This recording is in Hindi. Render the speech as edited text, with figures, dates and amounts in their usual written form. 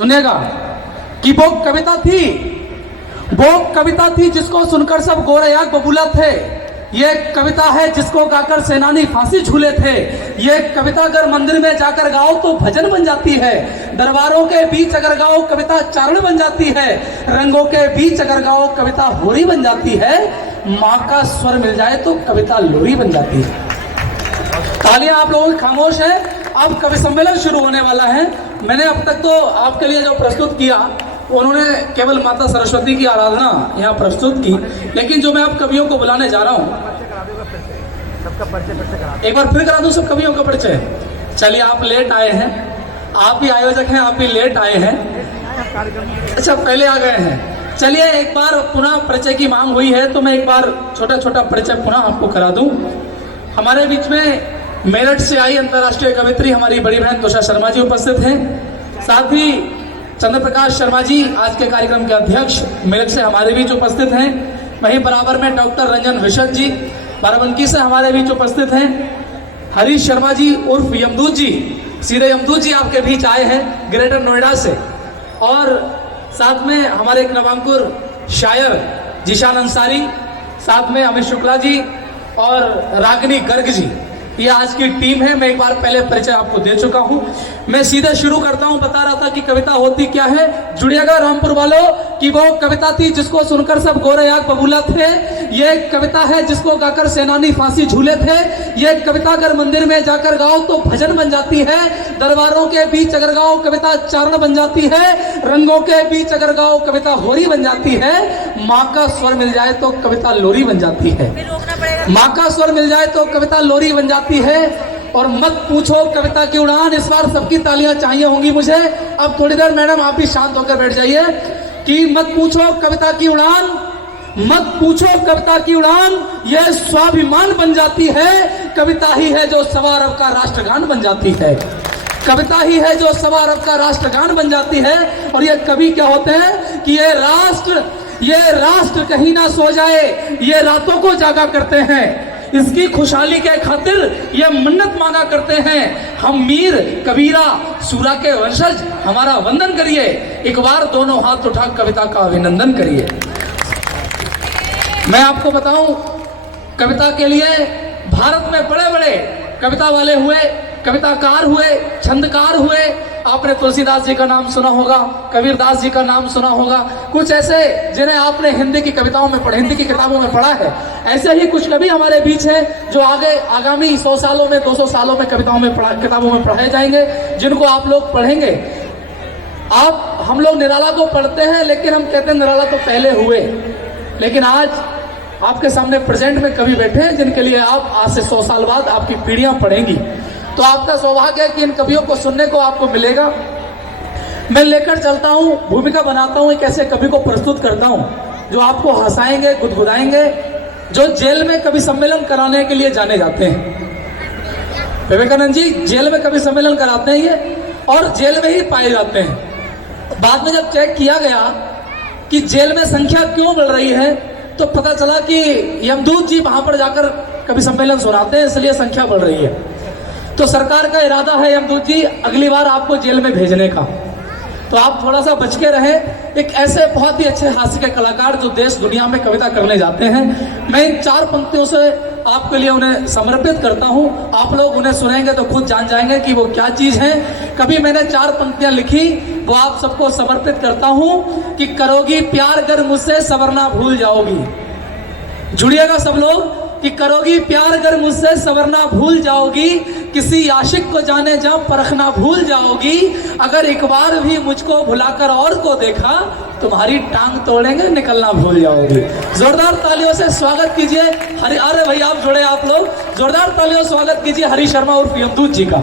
सुनिएगा कि वो कविता थी जिसको सुनकर सब गोरे आग बबूला थे। ये कविता है जिसको गाकर सेनानी फांसी झूले थे। ये कविता अगर मंदिर में जाकर गाओ तो भजन बन जाती है। दरबारों के बीच अगर गाओ कविता चारण बन जाती है। रंगों के बीच अगर गाओ कविता होरी बन जाती है। माँ का स्वर मिल जाए तो कविता लोरी बन जाती है। तालियां आप लोगों की खामोश है। अब कवि सम्मेलन शुरू होने वाला है। मैंने अब तक तो आपके लिए जो प्रस्तुत किया उन्होंने केवल माता सरस्वती की आराधना यहाँ प्रस्तुत की, लेकिन जो मैं अब कवियों को बुलाने जा रहा हूँ, एक बार फिर करा दूं सब कवियों का परिचय। चलिए, आप लेट आए हैं, आप ही आयोजक हैं, आप ही लेट आए हैं। अच्छा, पहले आ गए हैं। चलिए, एक बार पुनः परिचय की मांग हुई है तो मैं एक बार छोटा छोटा परिचय पुनः आपको करा दूं। हमारे बीच में मेरठ से आई अंतर्राष्ट्रीय कवित्री हमारी बड़ी बहन तुषा शर्मा जी उपस्थित हैं। साथ ही चंद्र प्रकाश शर्मा जी आज के कार्यक्रम के अध्यक्ष मेरठ से हमारे बीच उपस्थित हैं। वहीं बराबर में डॉक्टर रंजन विशद जी बाराबंकी से हमारे बीच उपस्थित हैं। हरीश शर्मा जी उर्फ यमदूत जी, सीधे यमदूत जी आपके बीच आए हैं ग्रेटर नोएडा से। और साथ में हमारे एक नवांकुर शायर जीशान अंसारी, साथ में अमित शुक्ला जी और रागिनी गर्ग जी, ये आज की टीम है। मैं एक बार पहले परिचय आपको दे चुका हूं। मैं सीधे शुरू करता हूं। बता रहा था कि कविता होती क्या है। जुड़िएगा रामपुर वालों कि वो कविता थी जिसको सुनकर सब गोरे आग बबूला थे। ये कविता है जिसको गाकर सेनानी फांसी झूले थे। ये कविता अगर मंदिर में जाकर गाओ तो भजन बन जाती है। दरबारों के बीच अगर गाओ कविता चारण बन जाती है। रंगों के बीच अगर गाओ कविता होरी बन जाती है। माँ का स्वर मिल जाए तो कविता लोरी बन जाती है। माँ का स्वर मिल जाए तो कविता लोरी बन जाती है। और मत पूछो कविता की उड़ान। इस बार सबकी तालियां चाहिए होंगी मुझे। अब थोड़ी देर मैडम आप भी शांत होकर बैठ जाइए कि मत पूछो कविता की उड़ान, मत पूछो कविता की उड़ान, यह स्वाभिमान बन जाती है। कविता ही है जो सवा अरब का राष्ट्रगान बन जाती है। कविता ही है जो सवा अरब का राष्ट्रगान बन जाती है। और ये कवि क्या होते हैं कि ये राष्ट्र कहीं ना सो जाए, ये रातों को जागा करते हैं। इसकी खुशहाली के खातिर ये मन्नत मांगा करते हैं। हम मीर कबीरा सूरा के वंशज, हमारा वंदन करिए। एक बार दोनों हाथ उठा कविता का अभिनंदन करिए। मैं आपको बताऊं, कविता के लिए भारत में बड़े बड़े कविता वाले हुए, कविताकार हुए, छंदकार हुए। आपने तुलसीदास जी का नाम सुना होगा, कबीरदास जी का नाम सुना होगा। कुछ ऐसे जिन्हें आपने हिंदी की कविताओं में हिंदी की किताबों में पढ़ा है। ऐसे ही कुछ कवि हमारे बीच हैं जो आगामी 100 सालों में 200 सालों में किताबों में पढ़ाए जाएंगे, जिनको आप लोग पढ़ेंगे। हम लोग निराला को पढ़ते हैं, लेकिन हम कहते हैं निराला तो पहले हुए। लेकिन आज आपके सामने प्रेजेंट में कवि बैठे हैं जिनके लिए आप आज से 100 साल बाद आपकी पीढ़ियां पढ़ेंगी। तो आपका सौभाग्य है कि इन कवियों को सुनने को आपको मिलेगा। मैं लेकर चलता हूं, भूमिका बनाता हूं, एक ऐसे कवि को प्रस्तुत करता हूं जो आपको हंसाएंगे, गुदगुदाएंगे, जो जेल में कवि सम्मेलन कराने के लिए जाने जाते हैं। विवेकानंद जी जेल में कवि सम्मेलन कराते हैं ये, और जेल में ही पाए जाते हैं। बाद में जब चेक किया गया कि जेल में संख्या क्यों बढ़ रही है, तो पता चला कि यमदूत जी वहां पर जाकर कवि सम्मेलन सुनाते हैं, इसलिए संख्या बढ़ रही है। तो सरकार का इरादा है यमदूत जी अगली बार आपको जेल में भेजने का, तो आप थोड़ा सा बच के रहें। एक ऐसे बहुत ही अच्छे हास्य के कलाकार जो देश दुनिया में कविता करने जाते हैं, मैं इन 4 पंक्तियों से आपके लिए उन्हें समर्पित करता हूं। आप लोग उन्हें सुनेंगे तो खुद जान जाएंगे कि वो क्या चीज है। कभी मैंने 4 पंक्तियां लिखी, वो आप सबको समर्पित करता हूं कि करोगी प्यार कर मुझसे सवरना भूल जाओगी। जुड़िएगा सब लोग कि करोगी प्यार कर मुझसे सवरना भूल जाओगी। किसी आशिक को जाने जा परखना भूल जाओगी। अगर एक बार भी मुझको भुलाकर और को देखा, तुम्हारी टांग तोड़ेंगे निकलना भूल जाओगी। जोरदार तालियों से स्वागत कीजिए अरे भाई आप जुड़े, आप लोग जोरदार तालियों से स्वागत कीजिए हरीश शर्मा उर्फ यमदूत जी का।